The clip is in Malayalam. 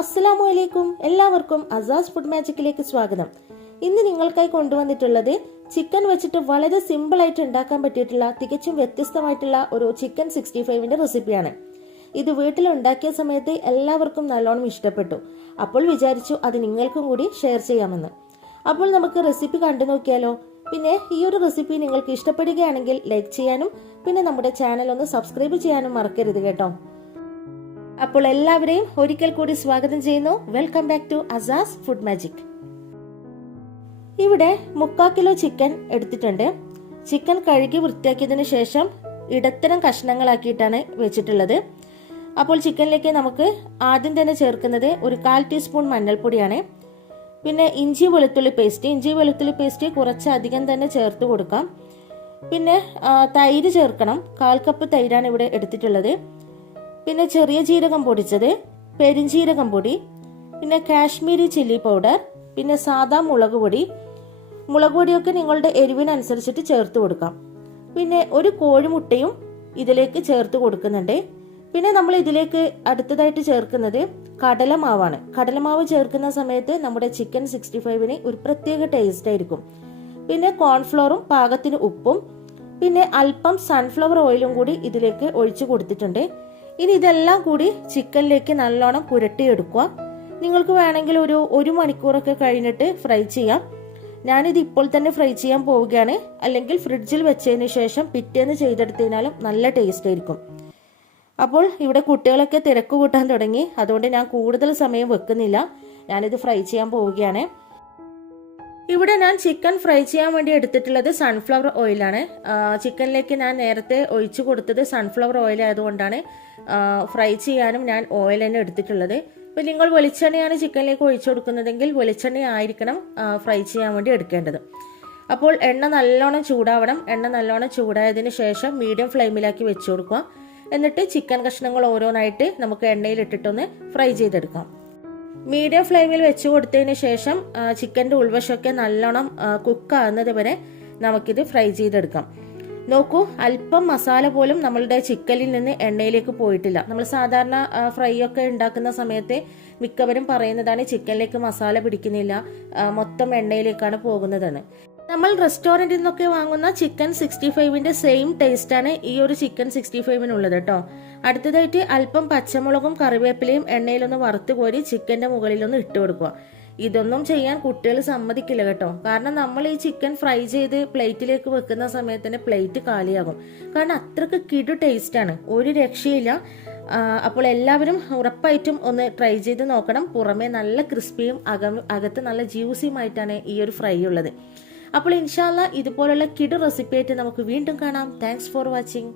അസ്സലാമു അലൈക്കും. എല്ലാവർക്കും അസാസ് ഫുഡ് മാജിക്കിലേക്ക് സ്വാഗതം. ഇന്ന് നിങ്ങൾക്കായി കൊണ്ടുവന്നിട്ടുള്ളത് ചിക്കൻ വെച്ചിട്ട് വളരെ സിമ്പിൾ ആയിട്ട് ഉണ്ടാക്കാൻ പറ്റിയിട്ടുള്ള തികച്ചും വ്യത്യസ്തമായിട്ടുള്ള ഒരു ചിക്കൻ 65ന്റെ റെസിപ്പിയാണ്. ഇത് വീട്ടിൽ ഉണ്ടാക്കിയ സമയത്ത് എല്ലാവർക്കും നല്ലോണം ഇഷ്ടപ്പെട്ടു. അപ്പോൾ വിചാരിച്ചു അത് നിങ്ങൾക്കും കൂടി ഷെയർ ചെയ്യാമെന്ന്. അപ്പോൾ നമുക്ക് റെസിപ്പി കണ്ടു നോക്കിയാലോ. പിന്നെ ഈ ഒരു റെസിപ്പി നിങ്ങൾക്ക് ഇഷ്ടപ്പെടുകയാണെങ്കിൽ ലൈക്ക് ചെയ്യാനും പിന്നെ നമ്മുടെ ചാനൽ ഒന്ന് സബ്സ്ക്രൈബ് ചെയ്യാനും മറക്കരുത് കേട്ടോ. അപ്പോൾ എല്ലാവരെയും ഒരിക്കൽ കൂടി സ്വാഗതം ചെയ്യുന്നു. വെൽക്കം ബാക്ക് ടു അസാസ് ഫുഡ് മാജിക്. ഇവിടെ 3/4 കിലോ ചിക്കൻ എടുത്തിട്ടുണ്ട്. ചിക്കൻ കഴുകി വൃത്തിയാക്കിയതിന് ശേഷം ഇടത്തരം കഷ്ണങ്ങളാക്കിയിട്ടാണ് വെച്ചിട്ടുള്ളത്. അപ്പോൾ ചിക്കനിലേക്ക് നമുക്ക് ആദ്യം തന്നെ ചേർക്കുന്നത് ഒരു 1/4 ടീസ്പൂൺ മഞ്ഞൾപ്പൊടിയാണ്. പിന്നെ ഇഞ്ചി വെളുത്തുള്ളി പേസ്റ്റ് കുറച്ച് അധികം തന്നെ ചേർത്ത് കൊടുക്കാം. പിന്നെ തൈര് ചേർക്കണം. 1/4 കപ്പ് തൈരാണ് ഇവിടെ എടുത്തിട്ടുള്ളത്. പിന്നെ ചെറിയ ജീരകം പൊടിച്ചത്, പെരിഞ്ജീരകം പൊടി, പിന്നെ കാശ്മീരി ചില്ലി പൗഡർ, പിന്നെ സാദാ മുളക് പൊടിയൊക്കെ നിങ്ങളുടെ എരിവിനനുസരിച്ചിട്ട് ചേർത്ത് കൊടുക്കാം. പിന്നെ ഒരു കോഴിമുട്ടയും ഇതിലേക്ക് ചേർത്ത് കൊടുക്കുന്നുണ്ട്. പിന്നെ നമ്മൾ ഇതിലേക്ക് അടുത്തതായിട്ട് ചേർക്കുന്നത് കടലമാവാണ്. കടലമാവ് ചേർക്കുന്ന സമയത്ത് നമ്മുടെ ചിക്കൻ 65ന് ഒരു പ്രത്യേക ടേസ്റ്റ് ആയിരിക്കും. പിന്നെ കോൺഫ്ലോറും പാകത്തിന് ഉപ്പും പിന്നെ അല്പം സൺഫ്ലവർ ഓയിലും കൂടി ഇതിലേക്ക് ഒഴിച്ചു കൊടുത്തിട്ടുണ്ട്. ഇനി ഇതെല്ലാം കൂടി ചിക്കനിലേക്ക് നല്ലോണം പുരട്ടിയെടുക്കുക. നിങ്ങൾക്ക് വേണമെങ്കിൽ ഒരു മണിക്കൂറൊക്കെ കഴിഞ്ഞിട്ട് ഫ്രൈ ചെയ്യാം. ഞാനിത് ഇപ്പോൾ തന്നെ ഫ്രൈ ചെയ്യാൻ പോവുകയാണ്. അല്ലെങ്കിൽ ഫ്രിഡ്ജിൽ വെച്ചതിന് ശേഷം പിറ്റേന്ന് ചെയ്തെടുത്തതിനാലും നല്ല ടേസ്റ്റ് ആയിരിക്കും. അപ്പോൾ ഇവിടെ കുട്ടികളൊക്കെ തിരക്ക് കൂട്ടാൻ തുടങ്ങി. അതുകൊണ്ട് ഞാൻ കൂടുതൽ സമയം വെക്കുന്നില്ല. ഞാനിത് ഫ്രൈ ചെയ്യാൻ പോവുകയാണ്. ഇവിടെ ഞാൻ ചിക്കൻ ഫ്രൈ ചെയ്യാൻ വേണ്ടി എടുത്തിട്ടുള്ളത് സൺഫ്ലവർ ഓയിലാണ്. ചിക്കനിലേക്ക് ഞാൻ നേരത്തെ ഒഴിച്ചു കൊടുത്തത് സൺഫ്ലവർ ഓയിൽ ആയതുകൊണ്ടാണ് ഫ്രൈ ചെയ്യാനും ഞാൻ ഓയിൽ തന്നെ എടുത്തിട്ടുള്ളത്. ഇപ്പം നിങ്ങൾ വെളിച്ചെണ്ണയാണ് ചിക്കനിലേക്ക് ഒഴിച്ചു കൊടുക്കുന്നതെങ്കിൽ വെളിച്ചെണ്ണ ആയിരിക്കണം ഫ്രൈ ചെയ്യാൻ വേണ്ടി എടുക്കേണ്ടത്. അപ്പോൾ എണ്ണ നല്ലോണം ചൂടാവണം. എണ്ണ നല്ലോണം ചൂടായതിനു ശേഷം മീഡിയം ഫ്ലെയിമിലാക്കി വെച്ചു കൊടുക്കുക. എന്നിട്ട് ചിക്കൻ കഷ്ണങ്ങൾ ഓരോന്നായിട്ട് നമുക്ക് എണ്ണയിൽ ഇട്ടിട്ടൊന്ന് ഫ്രൈ ചെയ്തെടുക്കാം. മീഡിയം ഫ്ലെയിമിൽ വെച്ച് കൊടുത്തതിന് ശേഷം ചിക്കൻ്റെ ഉൾവശമൊക്കെ നല്ലോണം കുക്കാകുന്നത് വരെ നമുക്കിത് ഫ്രൈ ചെയ്തെടുക്കാം. നോക്കൂ, അല്പം മസാല പോലും നമ്മളുടെ ചിക്കനിൽ നിന്ന് എണ്ണയിലേക്ക് പോയിട്ടില്ല. നമ്മൾ സാധാരണ ഫ്രൈ ഒക്കെ ഉണ്ടാക്കുന്ന സമയത്ത് മിക്കവരും പറയുന്നതാണ് ചിക്കനിലേക്ക് മസാല പിടിക്കുന്നില്ല, മൊത്തം എണ്ണയിലേക്കാണ് പോകുന്നതെന്ന്. നമ്മൾ റെസ്റ്റോറൻറ്റിൽ നിന്നൊക്കെ വാങ്ങുന്ന ചിക്കൻ 65ന്റെ സെയിം ടേസ്റ്റാണ് ഈ ഒരു ചിക്കൻ 65നുള്ളത് കേട്ടോ. അടുത്തതായിട്ട് അല്പം പച്ചമുളകും കറിവേപ്പിലയും എണ്ണയിലൊന്ന് വറുത്ത് കോരി ചിക്കൻ്റെ മുകളിലൊന്ന് ഇട്ട് കൊടുക്കുക. ഇതൊന്നും ചെയ്യാൻ കുട്ടികൾ സമ്മതിക്കില്ല കേട്ടോ. കാരണം നമ്മൾ ഈ ചിക്കൻ ഫ്രൈ ചെയ്ത് പ്ലേറ്റിലേക്ക് വെക്കുന്ന സമയത്തിന് പ്ലേറ്റ് കാലിയാകും. കാരണം അത്രക്ക് കിടു ടേസ്റ്റാണ്, ഒരു രക്ഷയില്ല. അപ്പോൾ എല്ലാവരും ഉറപ്പായിട്ടും ഒന്ന് ട്രൈ ചെയ്ത് നോക്കണം. പുറമേ നല്ല ക്രിസ്പിയും അകത്ത് നല്ല ജ്യൂസിയുമായിട്ടാണ് ഈ ഒരു ഫ്രൈ ഉള്ളത്. അപ്പോൾ ഇൻഷാ അല്ലാഹ് ഇതുപോലുള്ള കിടു റെസിപ്പി ആയിട്ട് നമുക്ക് വീണ്ടും കാണാം. Thanks for watching.